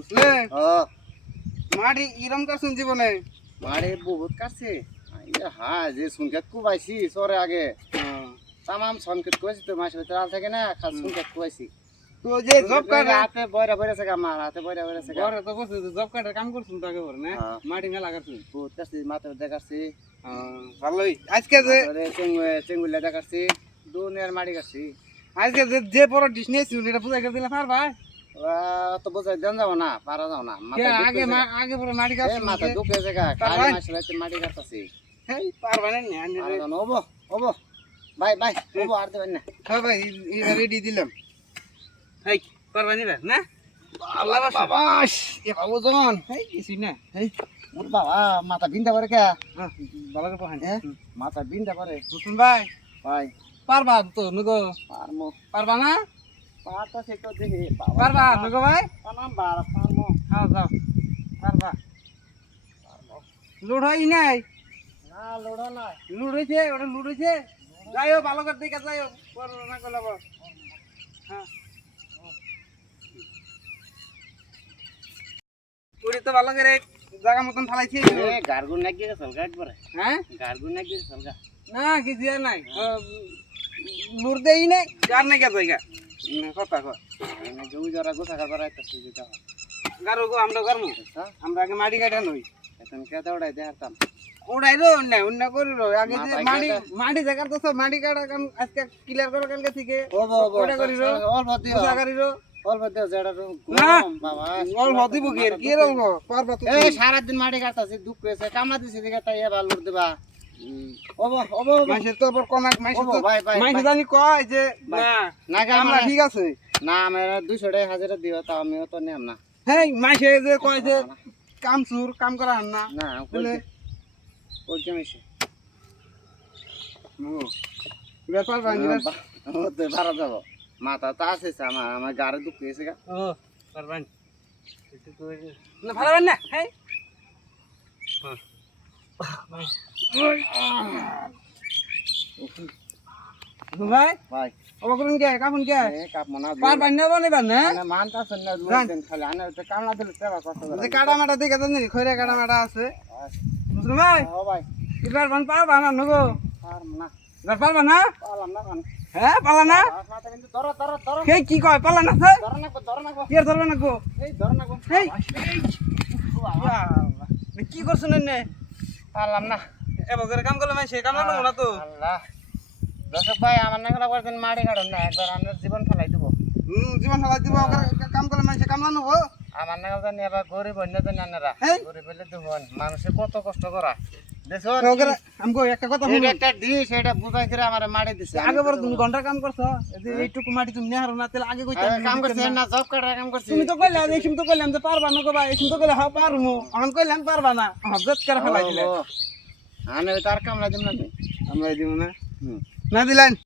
বুঝলে হ্যাঁ মাটি ইরম করছেন জীবনে মারে বহুত কাছে হ্যাঁ যে সুনকেত কুবাইছি সরে আগে তামাম সনকেত কুবাইছি তো মাসের ভিতরে আল থাকে না খাল সুনকেত কুবাইছি তো যে জব কার্ড হাতে বয়রা বয়রা আছে আমার হাতে বয়রা বয়রা আছে ঘরে তো বসে জব কার্ডের কাম করছেন তো আগে ভরে না হ্যাঁ। মাটি মেলা করছেন বহুত কাছে মাথা দেখাচ্ছি ভালোই আজকে যে চেঙ্গুলা দেখাচ্ছি দুনিয়ার মাটি কাটছি আজকে যে বড় ডিশ নিয়েছি এটা পূজা করে দিলে পারবা তো বোঝাই দেন যাবো না পারা যাও না আগে আগে পরে মাটি কাটছেন মাথা দুঃখে জায়গা তার খালি ভাই? মাসে মাটি কাটতাছি হেই পারবা না ওবো ওবো বাই বাই ওবো আর দেবেন না হ্যাঁ ভাই এটা রেডি দিলাম হেই পারবা নিবা না আল্লাহ বাবা এ বাবু জন হেই কিছু না হেই ওর বাবা মাথা বিন্দা করে কে ভালো করে পাহান মাথা বিন্দা করে বুঝুন ভাই ভাই পারবা তো নগো পারমো পারবা না পারতা সে তো দেখি পারবা নগো ভাই নাম বার পারমো হ্যাঁ যাও পারবা লুড হয় নাই না লড়ো না লুড হয়েছে ওটা লুড হয়েছে যাইও ভালো করে দেখে যাইও করোনা করলাম হ্যাঁ পুরি তো ভালো করে জায়গা মতন ফালাইছি গারগুন নাকি গেছে গাট পরে হ্যাঁ গারগুন নাকি গেছে না কিছু আর নাই লুড দেই নাই গার নাই গা জায়গা কথা কর জমি জরা গোসা খাবার আইতাছে যেটা গারো গো আমরা করমু আমরা আগে মাটি কাটা নই এখন কে দৌড়াই দেখাতাম ওড়াইরো না অন্য করিরো আগে যে মাটি জায়গা তো সব মাটি কাটা কাম আজকে ক্লিয়ার করো কালকে থেকে ওবো ওবো ওটা করিরো অল্প দিও পূজা করিরো অল্প দিও যেটা না বাবা অল্প দিব কি আর কি রলবো পারবা তো এই সারা দিন মাটি কাটতাছি দুঃখ হয়েছে কামলা দিছে দিকে তাই এবার লুট দিবা ওবো ওবো মাইসে তো বড় কনাক মাইসে ওবো তো ভাই ভাই মাইসে জানি কয় যে না না আমরা ঠিক আছে না আমার 200 টাকা হাজারে দিও তাও আমিও তো নেম না হেই মাইসে যে কয় যে কাম সুর কাম করা হান না না বলে ওই কেমিছে এবার পারবা নি ওতে ভাড়া যাব মাথা তো আছে আমার গাড়ি দুঃখ হয়েছে গা ও পারবা না পারবা না হেই ভাই ভাই অবা করুন কে কাপুন কে এ কাপ মনা পারবা না বানাইবা না না মানতা সন্না লুটেন খালি আনা তো কামলা দিলে সেবা কষ্ট যে করে কাটা মাটা দেখে জানি খইরা কাটা মাটা আছে বুঝলি ভাই ও ভাই এবার বান পারবা না নগো আর না এবার পারবা না পালাম না কান হ্যাঁ পালা না মাথা কিন্তু ধর ধর ধর কে কি কয় পালা না স্যার ধর না কি আর ধরবে না গো এই ধর না এই কি করছেন নে পালাম না এবার করে কাম করলে সে কাম না না তো আল্লাহ দর্শক ভাই আমার নাঙ্গলা করতেন মাড়ি কাটুন না একবার আমার জীবন ফেলাই দেবো জীবন ফেলাই দিব কাম করলে সে কাম না নেবো আমার নাঙ্গল জানি এবার গরিব অন্য জানি আনারা এই। গরিব হলে দেবন মানুষে কত কষ্ট করা দেখুন আমগো একটা কথা এটা একটা ডিশ এটা বুঝাই করে আমার মাড়ি দিছে আগে বড় তুমি ঘন্টা কাম করছো এইটুকু মাটি তুমি নেহারো না তাহলে আগে কইতে কাম করছি না জব কাটার কাম করছি তুমি তো কইলা এই তুমি তো কইলাম যে পারবা না গো ভাই এই তুমি তো কইলা হ্যাঁ পারমু আমি কইলাম পারবা না হজরত করে ফেলাই দিলে আনে তার কামলা দিম না আমরা দিব না হুম না দিলেন